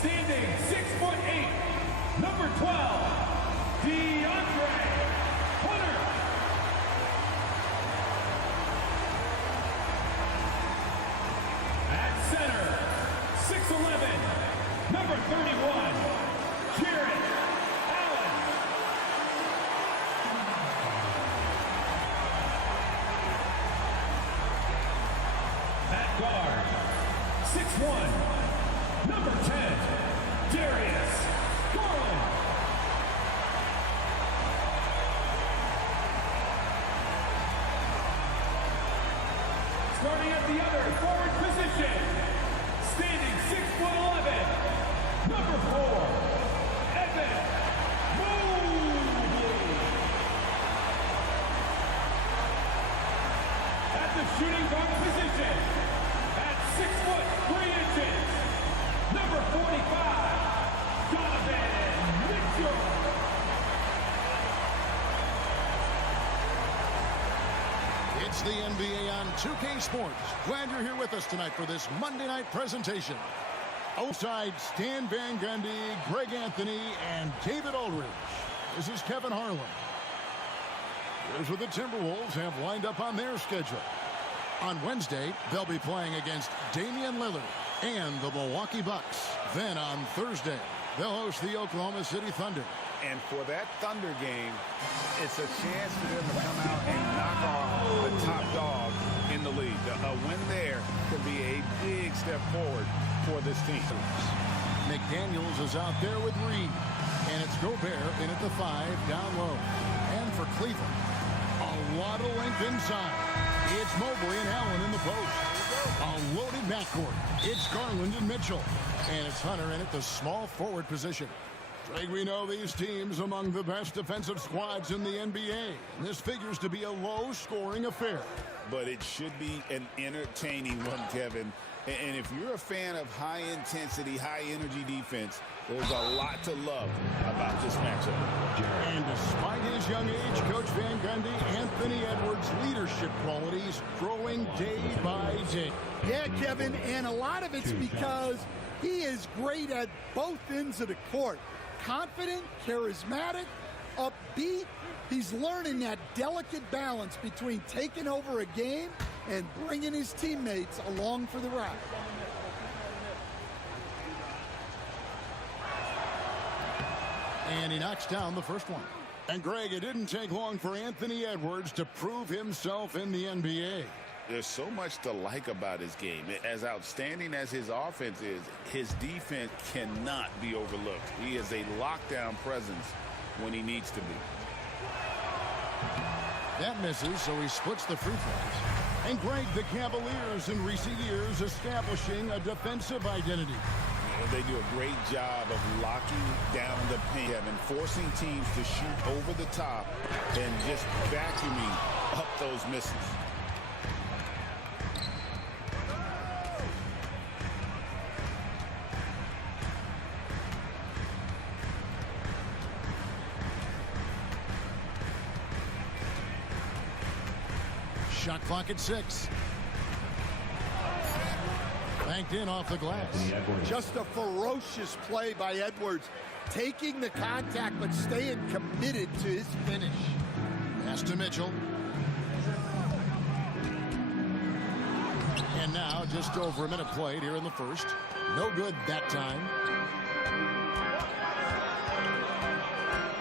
Standing 6'8", number 12, DeAndre Hunter. At center, 6'11", number 31, Jarrett Allen. At guard, 6'1", number 10, Darius Garland. Starting at the other forward position, standing 6'11", number 4, Evan Mobley. At the shooting guard position, at 6'3", number 45, Donovan Mitchell. It's the NBA on 2K Sports. Glad you're here with us tonight for this Monday night presentation. Outside, Stan Van Gundy, Greg Anthony, and David Aldridge. This is Kevin Harlan. Here's what the Timberwolves have lined up on their schedule. On Wednesday, they'll be playing against Damian Lillard and the Milwaukee Bucks. Then on Thursday, they'll host the Oklahoma City Thunder. And for that Thunder game, it's a chance for them to come out and knock off the top dog in the league. A win there could be a big step forward for this team. McDaniels is out there with Reed. And it's Gobert in at the 5, down low. And for Cleveland, a lot of length inside. It's Mobley and Allen in the post. A loaded backcourt. It's Garland and Mitchell. And it's Hunter in at the small forward position. Greg, we know these teams among the best defensive squads in the NBA. This figures to be a low-scoring affair. But it should be an entertaining one, Kevin. And if you're a fan of high-intensity, high-energy defense, there's a lot to love about this matchup. And despite his young age, Coach Van Gundy, Anthony Edwards' leadership qualities growing day by day. Yeah, Kevin, and a lot of it's because he is great at both ends of the court. Confident, charismatic, upbeat. He's learning that delicate balance between taking over a game and bringing his teammates along for the ride. And he knocks down the first one. And Greg, it didn't take long for Anthony Edwards to prove himself in the NBA. There's so much to like about his game. As outstanding as his offense is, his defense cannot be overlooked. He is a lockdown presence when he needs to be. That misses, so he splits the free throws. And Greg, the Cavaliers in recent years establishing a defensive identity. They do a great job of locking down the paint and forcing teams to shoot over the top and just vacuuming up those misses. Shot clock at 6. Banked in off the glass. Just a ferocious play by Edwards. Taking the contact, but staying committed to his finish. Pass to Mitchell. And now just over a minute played here in the first. No good that time.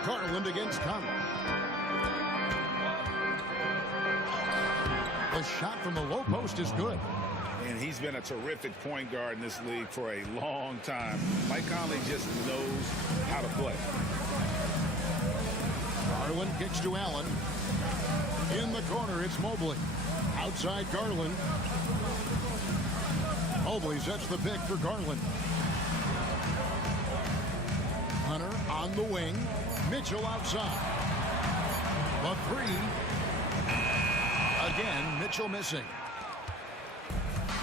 Garland against Conley. The shot from the low post is good. And he's been a terrific point guard in this league for a long time. Mike Conley just knows how to play. Garland kicks to Allen. In the corner, it's Mobley. Outside Garland. Mobley sets the pick for Garland. Hunter on the wing. Mitchell outside. The three. Again, Mitchell missing.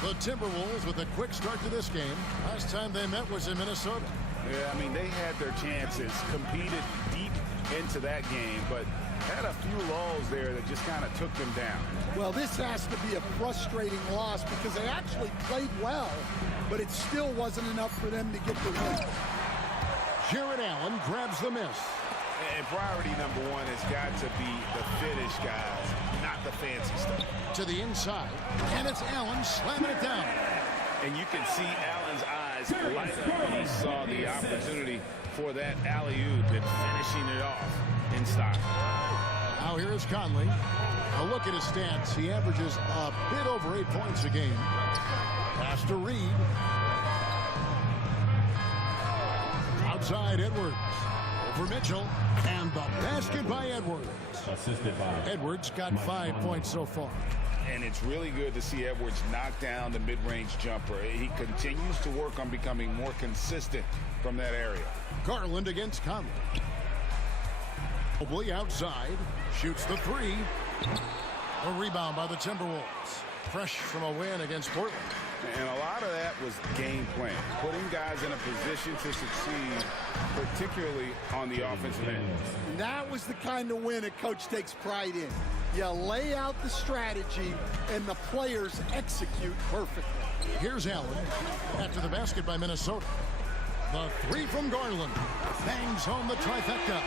The Timberwolves with a quick start to this game. Last time they met was in Minnesota. Yeah, I mean, they had their chances, competed deep into that game, but had a few lulls there that just kind of took them down. Well, this has to be a frustrating loss because they actually played well but it still wasn't enough for them to get the win. Jared Allen grabs the miss. And priority number one has got to be the finish, guys, not the fancy stuff. To the inside, and it's Allen slamming it down. And you can see Allen's eyes light up when he saw the opportunity for that alley-oop and finishing it off in style. Now here is Conley. A look at his stats. He averages a bit over 8 points a game. Pass to Reed. Outside Edwards. Over Mitchell. And the basket by Edwards. Assisted by Edwards got 5 points so far. And it's really good to see Edwards knock down the mid-range jumper. He continues to work on becoming more consistent from that area. Garland against Conley. Mobley outside. Shoots the three. A rebound by the Timberwolves. Fresh from a win against Portland. And a lot of that was game plan, putting guys in a position to succeed, particularly on the offensive end. And that was the kind of win a coach takes pride in. You lay out the strategy, and the players execute perfectly. Here's Allen after the basket by Minnesota. The three from Garland. Bangs home the trifecta.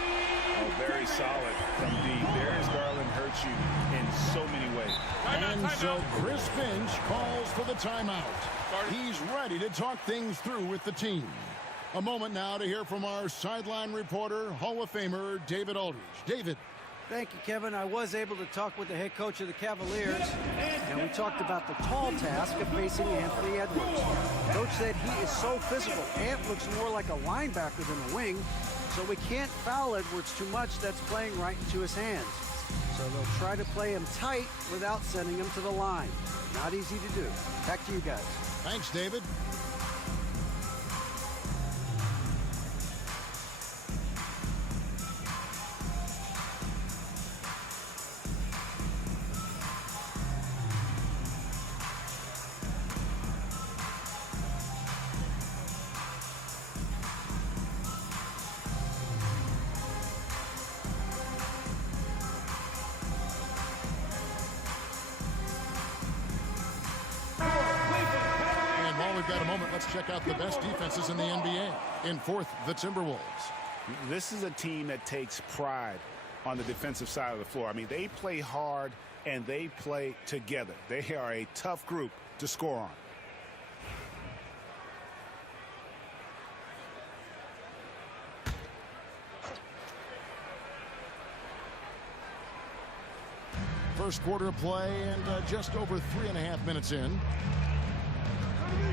Oh, very solid from deep. Darius Garland hurts you in so many ways. And so Chris Finch calls for the timeout. He's ready to talk things through with the team. A moment now to hear from our sideline reporter, Hall of Famer David Aldridge. David. Thank you, Kevin. I was able to talk with the head coach of the Cavaliers, and we talked about the tall task of facing Anthony Edwards. Coach said he is so physical. Ant looks more like a linebacker than a wing, so we can't foul Edwards too much. That's playing right into his hands. So they'll try to play him tight without sending him to the line. Not easy to do. Back to you guys. Thanks, David. We've got a moment. Let's check out the best defenses in the NBA. In fourth, the Timberwolves. This is a team that takes pride on the defensive side of the floor. I mean, they play hard and they play together. They are a tough group to score on. First quarter play and just over 3.5 minutes in.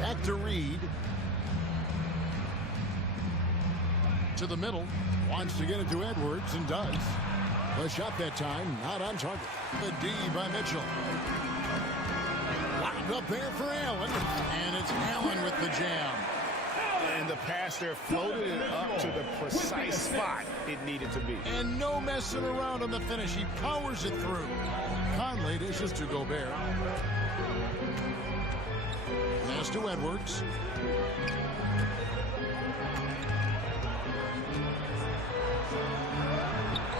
Back to Reed. To the middle. Wants to get it to Edwards and does. The shot that time not on target. The D by Mitchell. Lined up there for Allen. And it's Allen with the jam. And the pass there floated it up to the precise spot it needed to be. And no messing around on the finish. He powers it through. Conley dishes to Gobert. Pass to Edwards.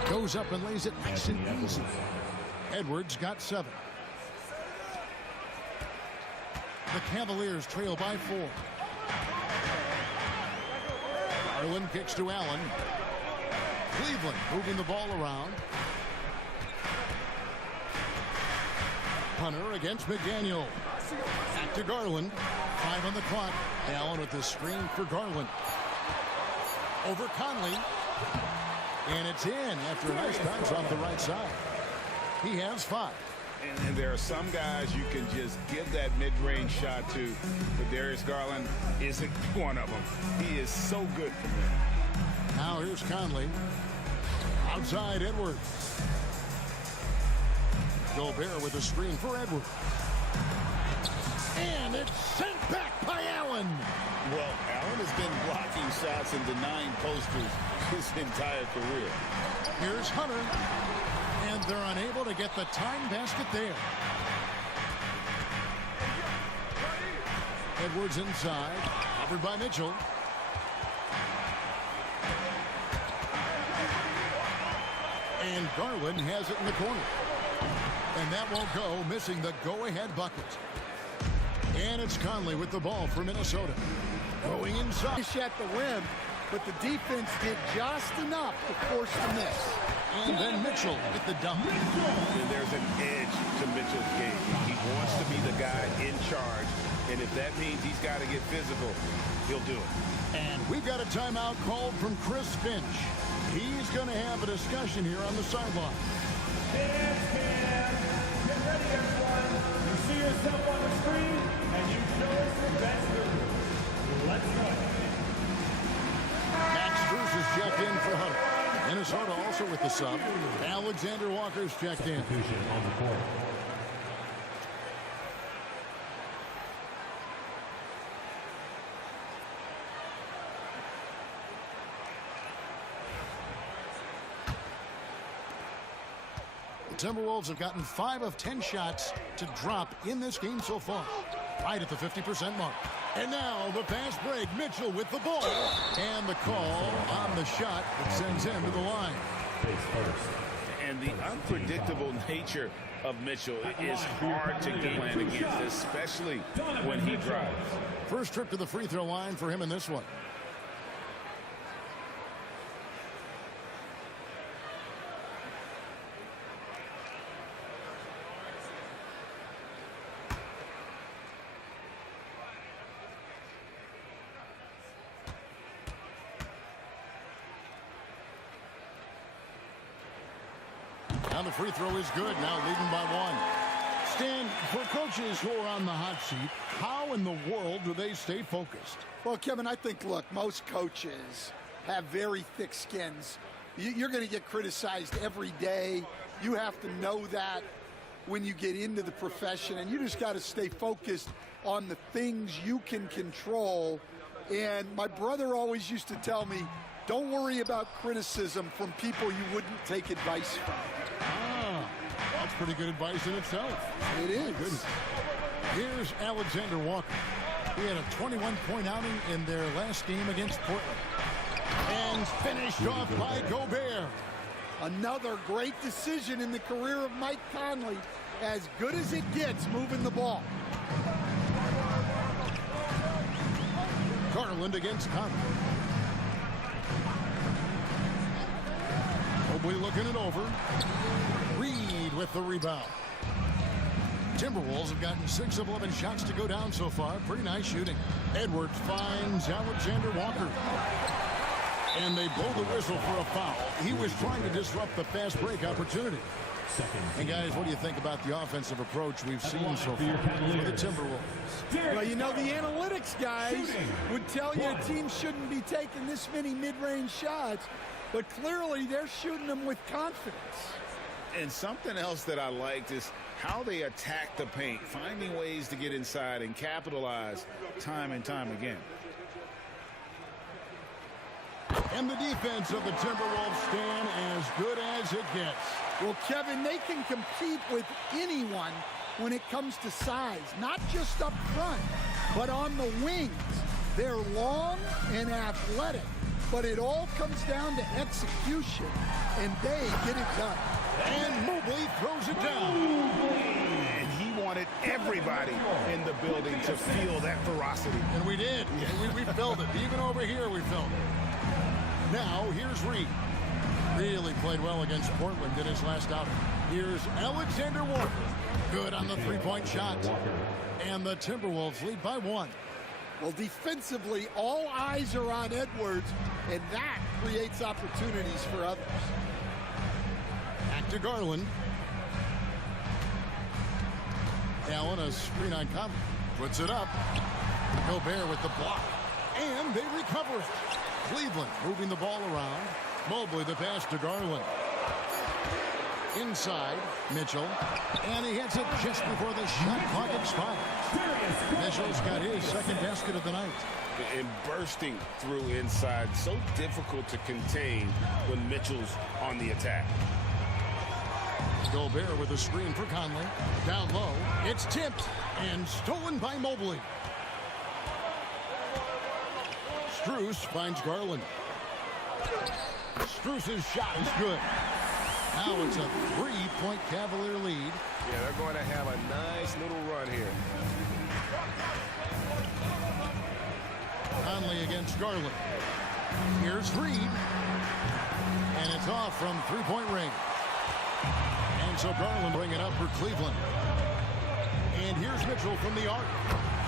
Goes up and lays it nice and easy. Edwards got 7. The Cavaliers trail by 4. Garland kicks to Allen. Cleveland moving the ball around. Hunter against McDaniel. Back to Garland. 5 on the clock. Allen with the screen for Garland. Over Conley. And it's in after a nice bounce off the right side. He has 5. And there are some guys you can just give that mid-range shot to, but Darius Garland isn't one of them. He is so good from there. Now here's Conley. Outside Edwards. Gobert with a screen for Edwards. And it's sent back by Allen. Well, Allen has been blocking shots and denying posters his entire career. Here's Hunter. And they're unable to get the time basket there. Edwards inside. Covered by Mitchell. And Garland has it in the corner. And that won't go, missing the go-ahead bucket. And it's Conley with the ball for Minnesota. Going inside. Fish at the rim, but the defense did just enough to force the miss. And then Mitchell with the dunk. And there's an edge to Mitchell's game. He wants to be the guy in charge, and if that means he's got to get physical, he'll do it. And we've got a timeout called from Chris Finch. He's going to have a discussion here on the sideline. Fans can get ready, everyone. You see yourself on the screen, and you show us your best move. Let's go. Max Strus is checked in for Hunter. Minnesota also with the sub. Alexander Walker's checked in. On the court. The Timberwolves have gotten 5 of 10 shots to drop in this game so far. Right at the 50% mark. And now the fast break. Mitchell with the ball. And the call on the shot that sends him to the line. And the unpredictable nature of Mitchell is hard to game plan against, especially when he drives. First trip to the free throw line for him in this one. Now the free throw is good. Now leading by 1. Stan, for coaches who are on the hot seat, how in the world do they stay focused? Well, Kevin, I think, look, most coaches have very thick skins. You're going to get criticized every day. You have to know that when you get into the profession, and you just got to stay focused on the things you can control. And my brother always used to tell me, don't worry about criticism from people you wouldn't take advice from. That's pretty good advice in itself. It is. Goodness. Here's Alexander Walker. He had a 21-point outing in their last game against Portland. And finished off by Gobert. Another great decision in the career of Mike Conley. As good as it gets moving the ball. Garland against Conley. Mobley looking it over. Reed with the rebound. Timberwolves have gotten 6 of 11 shots to go down so far. Pretty nice shooting. Edwards finds Alexander Walker. And they blow the whistle for a foul. He was trying to disrupt the fast break opportunity. And guys, what do you think about the offensive approach we've seen so far for the Timberwolves? Well, you know, the analytics guys would tell you a team shouldn't be taking this many mid-range shots, but clearly they're shooting them with confidence. And something else that I liked is how they attack the paint, finding ways to get inside and capitalize time and time again. And the defense of the Timberwolves stand as good as it gets. Well, Kevin, they can compete with anyone when it comes to size, not just up front, but on the wings. They're long and athletic, but it all comes down to execution, and they get it done. And Mobley throws it down. And he wanted everybody in the building to feel that ferocity. And we did. We felt it. Even over here, we felt it. Now, here's Reed. Really played well against Portland in his last outing. Here's Alexander Walker. Good on the three-point shot. And the Timberwolves lead by 1. Well, defensively, all eyes are on Edwards, and that creates opportunities for others. Back to Garland. Allen, a screen on Conley. Puts it up. Gobert with the block. And they recover it. Cleveland moving the ball around. Mobley the pass to Garland. Inside, Mitchell. And he hits it just before the shot clock expires. Mitchell's got his second basket of the night. And bursting through inside, so difficult to contain when Mitchell's on the attack. Gobert with a screen for Conley. Down low, it's tipped and stolen by Mobley. Strus finds Garland. Strus's shot is good. Now it's a 3-point Cavalier lead. Yeah, they're going to have a nice little run here. Conley against Garland. Here's Reed. And it's off from three-point range. And so Garland bring it up for Cleveland. And here's Mitchell from the arc.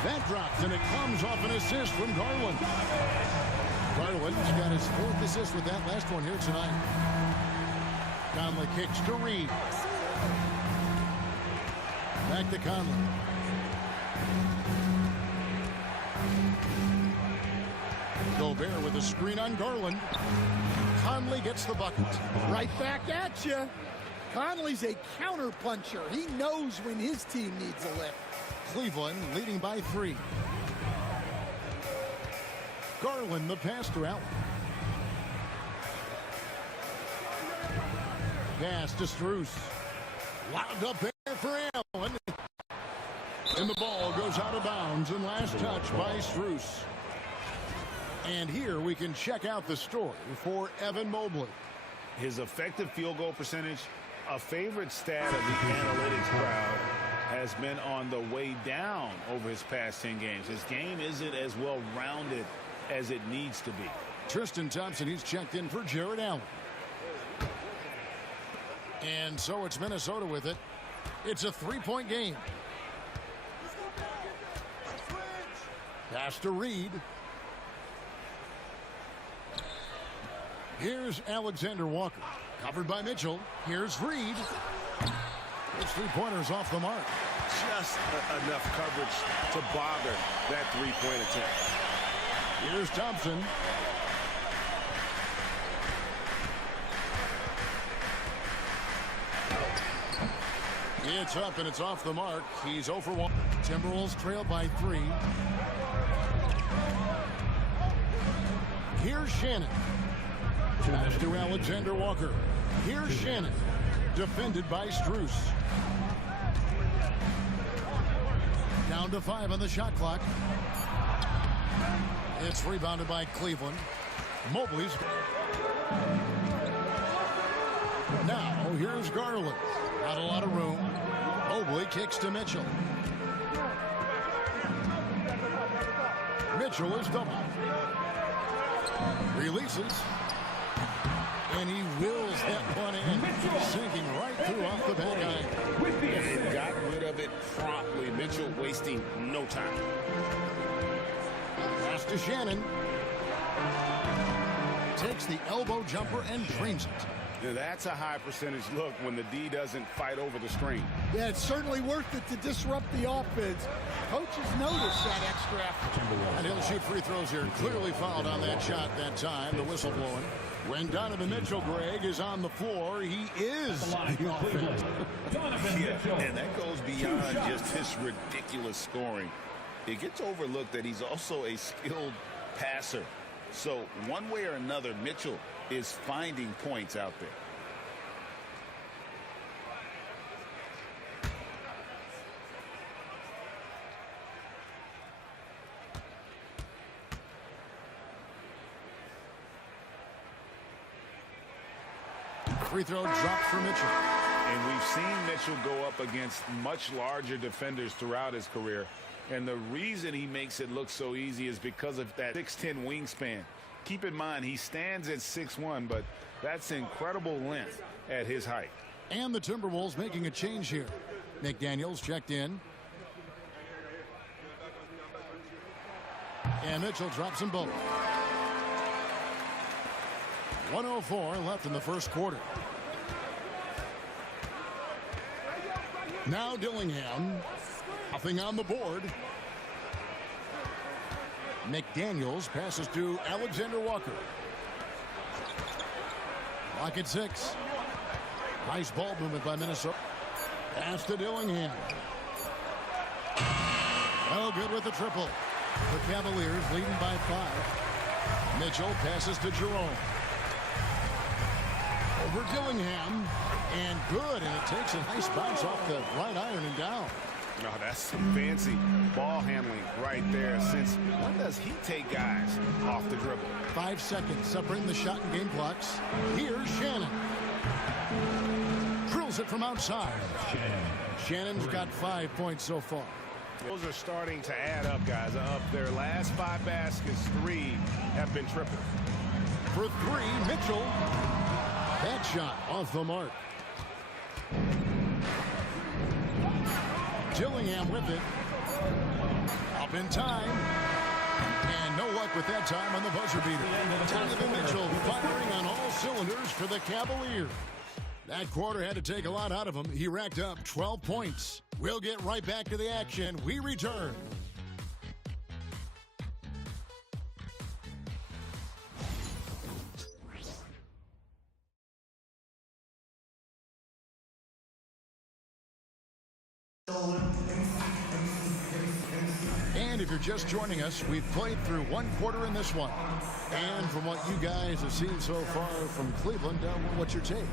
That drops, and it comes off an assist from Garland. Garland's got his 4th assist with that last one here tonight. Conley kicks to Reed. Back to Conley. Gobert with a screen on Garland. Conley gets the bucket. Right back at you. Conley's a counter puncher. He knows when his team needs a lift. Cleveland leading by 3. Garland the pass to Allen. Pass to Strus. Wound up there for Allen. And the ball goes out of bounds, and last touch by Strus. And here we can check out the story for Evan Mobley. His effective field goal percentage, a favorite stat of the analytics crowd, has been on the way down over his past 10 games. His game isn't as well-rounded as it needs to be. Tristan Thompson, he's checked in for Jared Allen. And so it's Minnesota with it. It's a 3-point game. Pass to Reed. Here's Alexander Walker. Covered by Mitchell. Here's Reed. Those 3-pointers off the mark. Just enough coverage to bother that 3-point attempt. Here's Thompson. It's up and it's off the mark. He's 0 for 1. Timberwolves trail by 3. Here's Shannon. Pass to Alexander Walker. Here's Shannon. Defended by Strus. Down to 5 on the shot clock. It's rebounded by Cleveland. Mobley's. Now here's Garland. Not a lot of room. Mobley kicks to Mitchell. Mitchell is double. Releases. And he wills that one in. Sinking right through off the back iron. And got rid of it promptly. Mitchell wasting no time. Pass to Shannon. Takes the elbow jumper and drains it. Now that's a high percentage look when the D doesn't fight over the screen. Yeah, it's certainly worth it to disrupt the offense. Coaches notice that extra effort. And he'll shoot free throws here. Clearly fouled on that shot that time. The whistle blowing. When Donovan Mitchell, Greg, is on the floor, he is. Yeah, and that goes beyond just his ridiculous scoring. It gets overlooked that he's also a skilled passer. So one way or another, Mitchell is finding points out there. Free throw dropped for Mitchell. And we've seen Mitchell go up against much larger defenders throughout his career. And the reason he makes it look so easy is because of that 6'10" wingspan. Keep in mind, he stands at 6'1", but that's incredible length at his height. And the Timberwolves making a change here. McDaniels checked in. And Mitchell drops them both. 1:04 left in the first quarter. Now Dillingham. Nothing on the board. McDaniels passes to Alexander Walker. Lock at 6. Nice ball movement by Minnesota. Pass to Dillingham. Oh, good with the triple. The Cavaliers leading by 5. Mitchell passes to Jerome. Over Dillingham. And good. And it takes a nice bounce off the right iron and down. No, that's some fancy ball handling right there. Since when does he take guys off the dribble? 5 seconds separating the shot and game clocks. Here's Shannon. Drills it from outside. Shannon's got 5 points so far. Those are starting to add up, guys. Of their last 5 baskets, 3 have been triples. For 3, Mitchell. That shot off the mark. Dillingham with it. Up in time. And no luck with that time on the buzzer beater. Donovan Mitchell firing on all cylinders for the Cavaliers. That quarter had to take a lot out of him. He racked up 12 points. We'll get right back to the action. We return. And if you're just joining us, we've played through 1 quarter in this one. And from what you guys have seen so far from Cleveland, what's your take?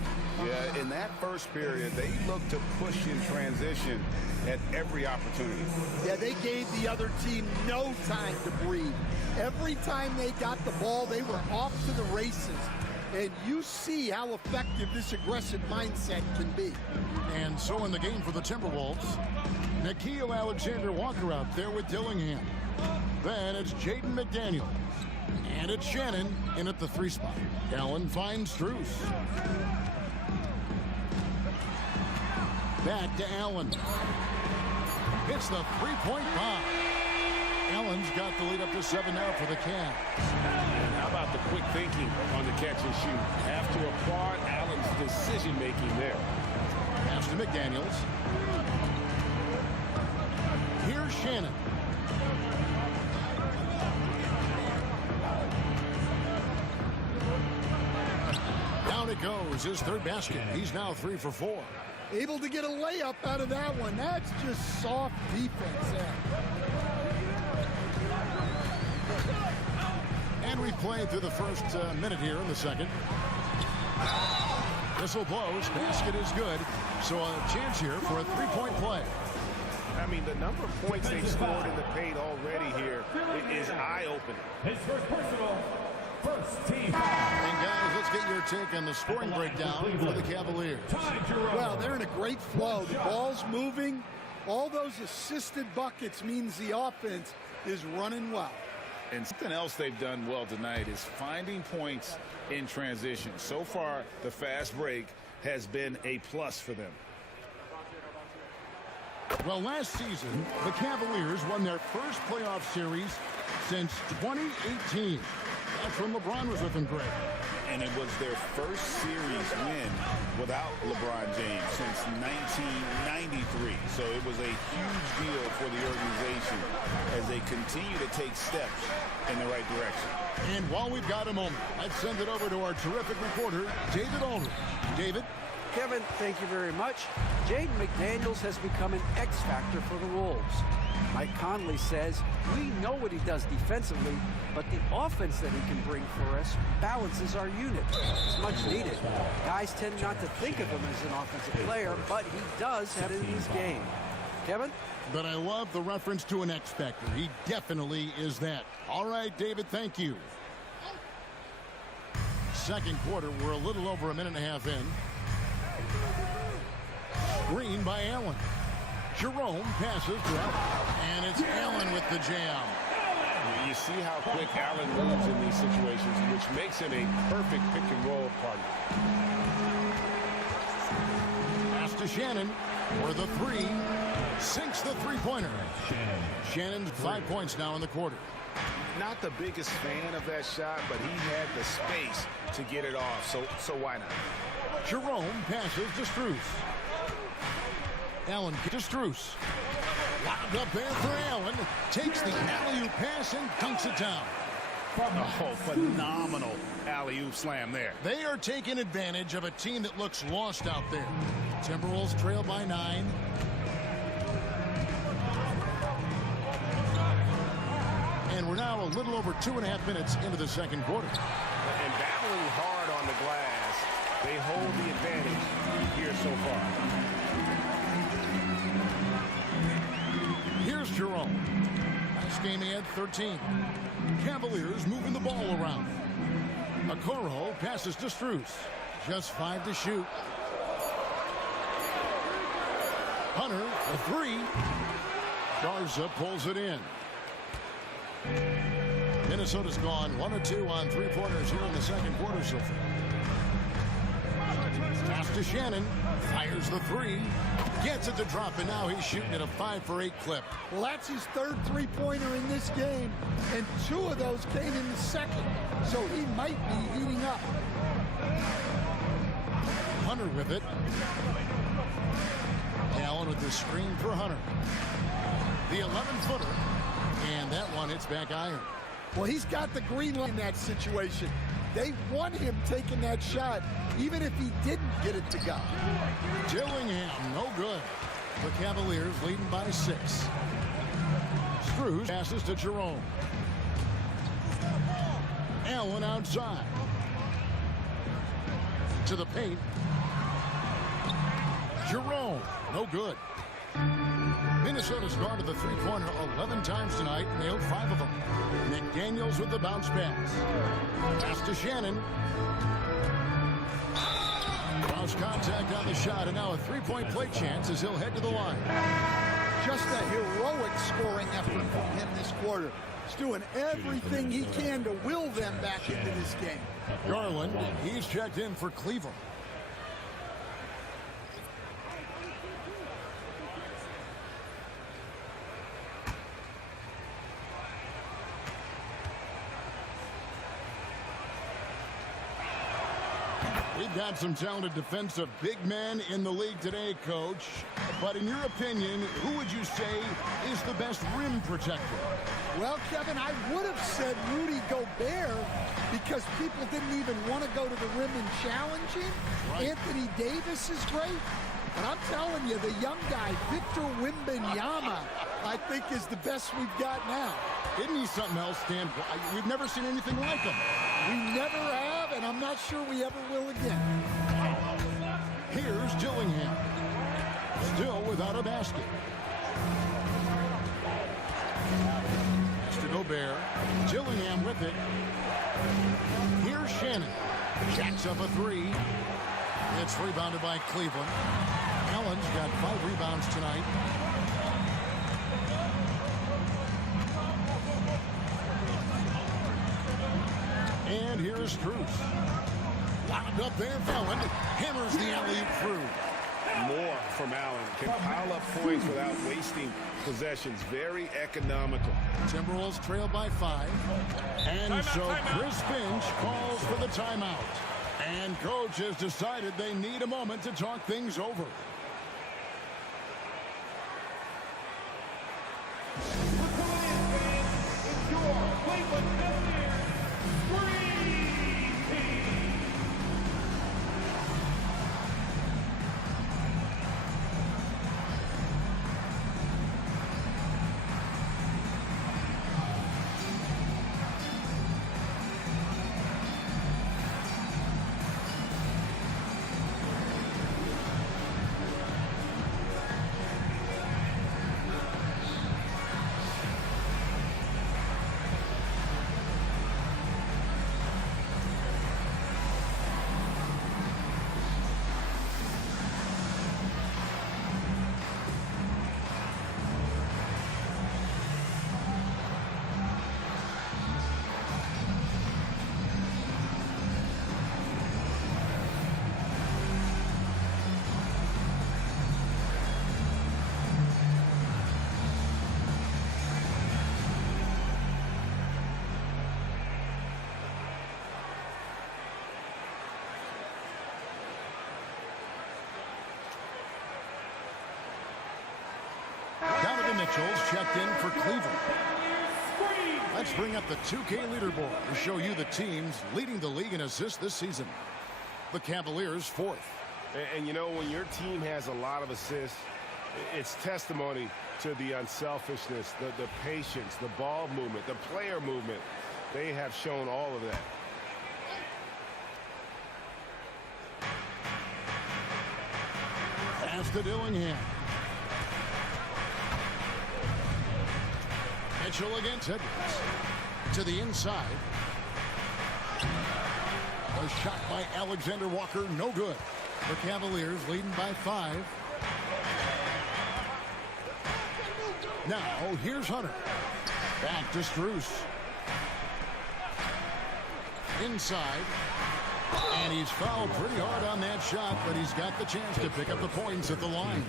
Yeah, in that first period, they looked to push in transition at every opportunity. Yeah, they gave the other team no time to breathe. Every time they got the ball, they were off to the races. And you see how effective this aggressive mindset can be. And so in the game for the Timberwolves, Nickeil Alexander-Walker out there with Dillingham. Then it's Jaden McDaniels. And it's Shannon in at the 3 spot. Allen finds Strus. Back to Allen. Hits the 3-point bomb. Allen's got the lead up to 7 now for the Cavs. How about the quick thinking on the catch and shoot? Have to applaud Allen's decision-making there. Pass to McDaniels. Here's Shannon. Down it goes, his 3rd basket. He's now 3 for 4. Able to get a layup out of that one. That's just soft defense there. And we played through the first minute here in the second. Whistle blows. Basket is good. So a chance here for a 3-point play. I mean, the number of points they've scored in the paint already here is eye-opening. His first personal, first team. And guys, let's get your take on the scoring breakdown for the Cavaliers. Well, they're in a great flow. The ball's moving. All those assisted buckets means the offense is running well. And something else they've done well tonight is finding points in transition. So far, the fast break has been a plus for them. Well, last season, the Cavaliers won their first playoff series since 2018. That's when LeBron was with them, Greg. And it was their first series win without LeBron James since 1993. So it was a huge deal for the organization as they continue to take steps in the right direction. And while we've got a moment, let's send it over to our terrific reporter, David Aldridge. David? Kevin, thank you very much. Jaden McDaniels has become an X factor for the Wolves. Mike Conley says, we know what he does defensively, but the offense that he can bring for us balances our unit. It's much needed. Guys tend not to think of him as an offensive player, but he does have it in his game. Kevin? But I love the reference to an X factor. He definitely is that. All right, David, thank you. Second quarter, we're a little over a minute and a half in. Screen by Allen. Jerome passes to Allen. And it's Allen with the jam. You see how quick Allen moves in these situations, which makes him a perfect pick-and-roll partner. Pass to Shannon for the 3. Sinks the 3-pointer. Shannon's 5 points now in the quarter. Not the biggest fan of that shot, but he had the space to get it off, so why not? Jerome passes to Strus. Allen to Strus. Lobbed up there for Allen. Takes the alley-oop pass and dunks it down. Oh, phenomenal alley-oop slam there. They are taking advantage of a team that looks lost out there. Timberwolves trail by 9. And we're now a little over 2.5 minutes into the second quarter. And battling hard on the glass, they hold the advantage here so far. Here's Jerome. Last game he had 13. Cavaliers moving the ball around. Okoro passes to Strus. Just 5 to shoot. Hunter, a 3. Garza pulls it in. Minnesota's gone 1 of 2 on three-pointers here in the second quarter so far. Pass to Shannon. Fires the three. Gets it to drop, and now he's shooting at a 5 for 8 clip. Well, that's his third three-pointer in this game, and 2 of those came in the second, so he might be heating up. Hunter with it. Allen with the screen for Hunter. The 11-footer, and that one hits back iron. Well, he's got the green light in that situation. They want him taking that shot, even if he didn't get it to go. Dillingham, no good. The Cavaliers leading by 6. Strus passes to Jerome. Allen outside. To the paint. Jerome, no good. Minnesota's gone to the three-pointer 11 times tonight, nailed 5 of them. McDaniels with the bounce pass. Pass to Shannon. Cross contact on the shot, and now a three-point play chance as he'll head to the line. Just a heroic scoring effort from him this quarter. He's doing everything he can to will them back into this game. Garland, he's checked in for Cleveland. We've got some talented defensive big men in the league today, Coach. But in your opinion, who would you say is the best rim protector? Well, Kevin, I would have said Rudy Gobert because people didn't even want to go to the rim and challenge him. Right. Anthony Davis is great. But I'm telling you, the young guy, Victor Wembanyama, I think is the best we've got now. Isn't he something else, Stan? We've never seen anything like him. We never have, and I'm not sure we ever will again. Here's Dillingham. Still without a basket. Pass to Gobert. Dillingham with it. Here's Shannon. Jacks up a three. It's rebounded by Cleveland. Allen's got 5 rebounds tonight. And here's Strus. Wound up there, Allen hammers the alley-oop through. More from Allen. Can pile up points without wasting possessions. Very economical. Timberwolves trail by 5. And so Chris Finch calls for the timeout. And Coach has decided they need a moment to talk things over. It's your Cleveland Cavaliers Dream Team. Donovan Mitchell's checked in for Cleveland. Let's bring up the 2K leaderboard to show you the teams leading the league in assists this season. The Cavaliers 4th. And you know, when your team has a lot of assists, it's testimony to the unselfishness, the patience, the ball movement, the player movement. They have shown all of that. Pass to Dillingham. Mitchell against Edwards. To the inside. A shot by Alexander Walker, no good. The Cavaliers leading by 5. Now, here's Hunter. Back to Strus. Inside. And he's fouled pretty hard on that shot, but he's got the chance to pick up the points at the line.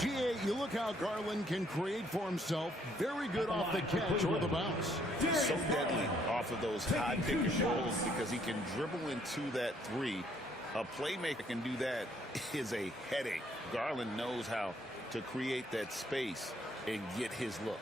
GA, you look how Garland can create for himself. Very good off the catch or the bounce. So deadly off of those high pick and rolls because he can dribble into that three. A playmaker can do that is a headache. Garland knows how to create that space and get his looks.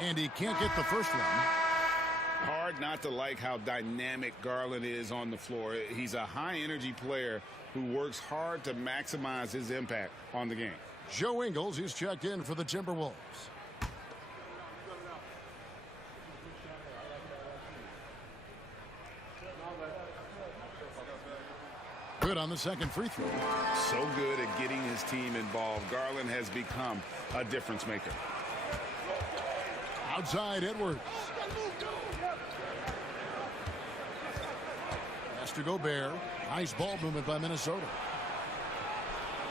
And he can't get the first one. Hard not to like how dynamic Garland is on the floor. He's a high-energy player who works hard to maximize his impact on the game. Joe Ingles, he's checked in for the Timberwolves. Good on the second free throw. So good at getting his team involved. Garland has become a difference maker. Outside Edwards. Pass to Gobert. Nice ball movement by Minnesota.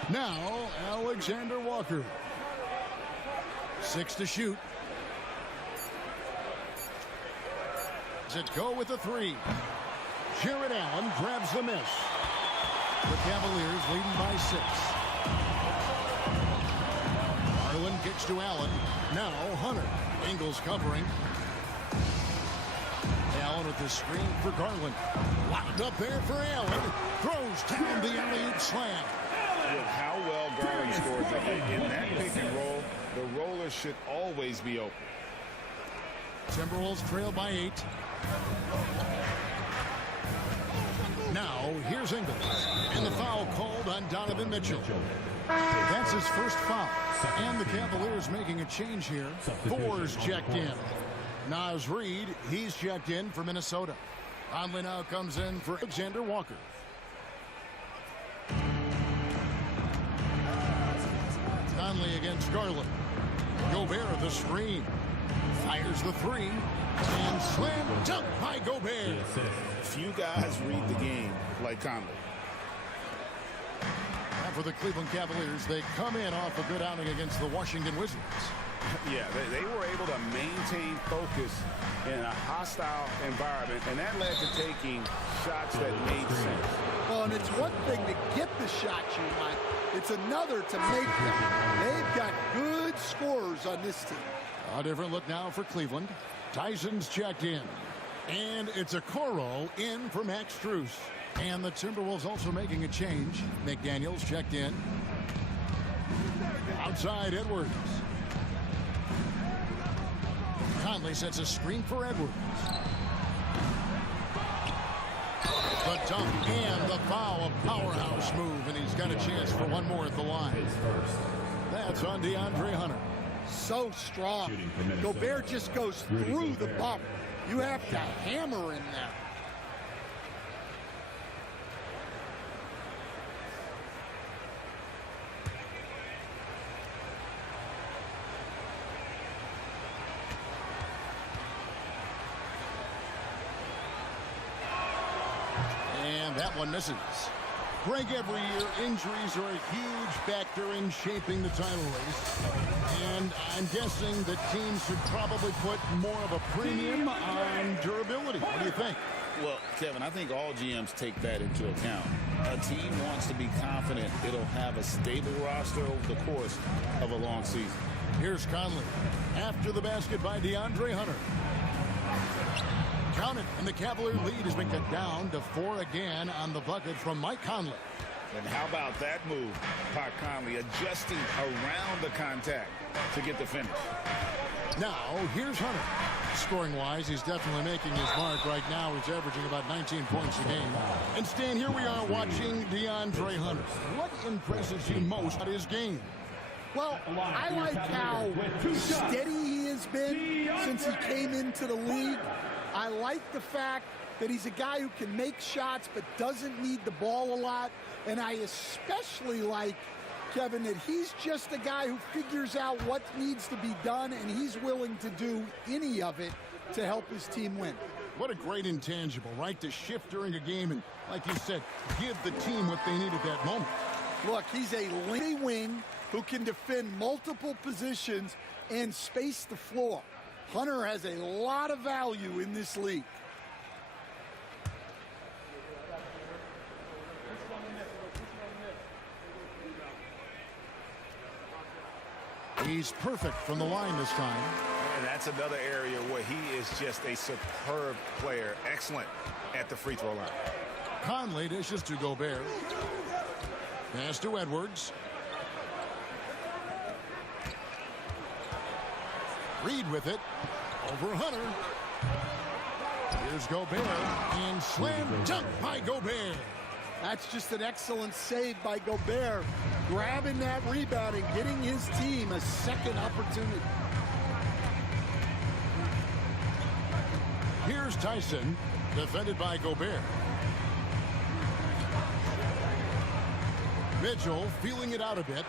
Now Alexander Walker. 6 to shoot. Does it go with the three? Jared Allen grabs the miss. The Cavaliers leading by 6. Garland kicks to Allen. Now Hunter. Ingles covering. Allen with the screen for Garland. Locked up there for Allen. Throws down the alley-oop slam. With how well Garland scores in that pick and roll, the roller should always be open. Timberwolves trail by 8. Now, here's Ingles. And the foul called on Donovan Mitchell. That's his first foul. And the Cavaliers making a change here. Thor's checked in. Naz Reid, he's checked in for Minnesota. Conley now comes in for Alexander Walker. Conley against Garland. Gobert the screen. Fires the three. And slam dunk by Gobert. Few guys read the game like Conley. For the Cleveland Cavaliers, they come in off a good outing against the Washington Wizards. Yeah, they were able to maintain focus in a hostile environment, and that led to taking shots that made sense. Well, and it's one thing to get the shots you want. It's another to make them. They've got good scorers on this team. A different look now for Cleveland. Tyson's checked in. And it's a Okoro in for Max Strus. And the Timberwolves also making a change. McDaniels checked in. Outside Edwards. Conley sets a screen for Edwards. The dunk and the foul, a powerhouse move, and he's got a chance for one more at the line. That's on DeAndre Hunter. So strong. Gobert just goes through the bump. You have to hammer in there. That one misses. Greg, every year, injuries are a huge factor in shaping the title race. And I'm guessing that teams should probably put more of a premium on durability. What do you think? Well, Kevin, I think all GMs take that into account. A team wants to be confident it'll have a stable roster over the course of a long season. Here's Conley. After the basket by DeAndre Hunter. Counted, and the Cavalier lead has been cut down to 4 again on the bucket from Mike Conley. And how about that move? Pat Conley adjusting around the contact to get the finish. Now, here's Hunter. Scoring-wise, he's definitely making his mark. Right now, he's averaging about 19 points a game. And Stan, here we are watching DeAndre Hunter. What impresses you most about his game? Well, I like how steady he has been since he came into the league. I like the fact that he's a guy who can make shots but doesn't need the ball a lot. And I especially like, Kevin, that he's just a guy who figures out what needs to be done, and he's willing to do any of it to help his team win. What a great intangible, right? To shift during a game and, like you said, give the team what they need at that moment. Look, he's a lengthy wing who can defend multiple positions and space the floor. Hunter has a lot of value in this league. He's perfect from the line this time. And that's another area where he is just a superb player. Excellent at the free throw line. Conley dishes to Gobert. Pass to Edwards. Reed with it. Over Hunter. Here's Gobert. And slam dunk by Gobert. That's just an excellent save by Gobert, grabbing that rebound and getting his team a second opportunity. Here's Tyson, defended by Gobert. Mitchell feeling it out a bit.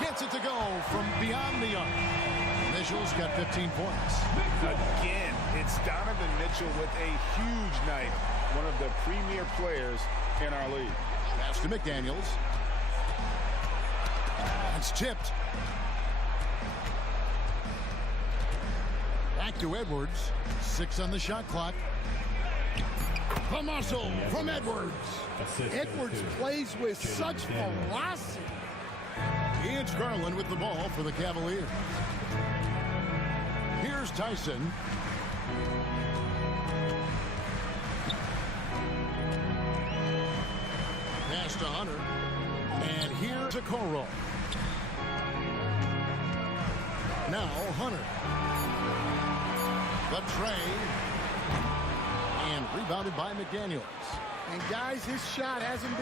Gets it to go from beyond the arc. Mitchell's got 15 points. Again, it's Donovan Mitchell with a huge night. One of the premier players in our league. Pass to McDaniels. It's tipped. Back to Edwards. 6 on the shot clock. The muscle from Edwards. Edwards plays with such velocity. It's Garland with the ball for the Cavaliers. Here's Tyson. Pass to Hunter. And here's Okoro. Now Hunter. The tray. And rebounded by McDaniels. And guys, his shot hasn't been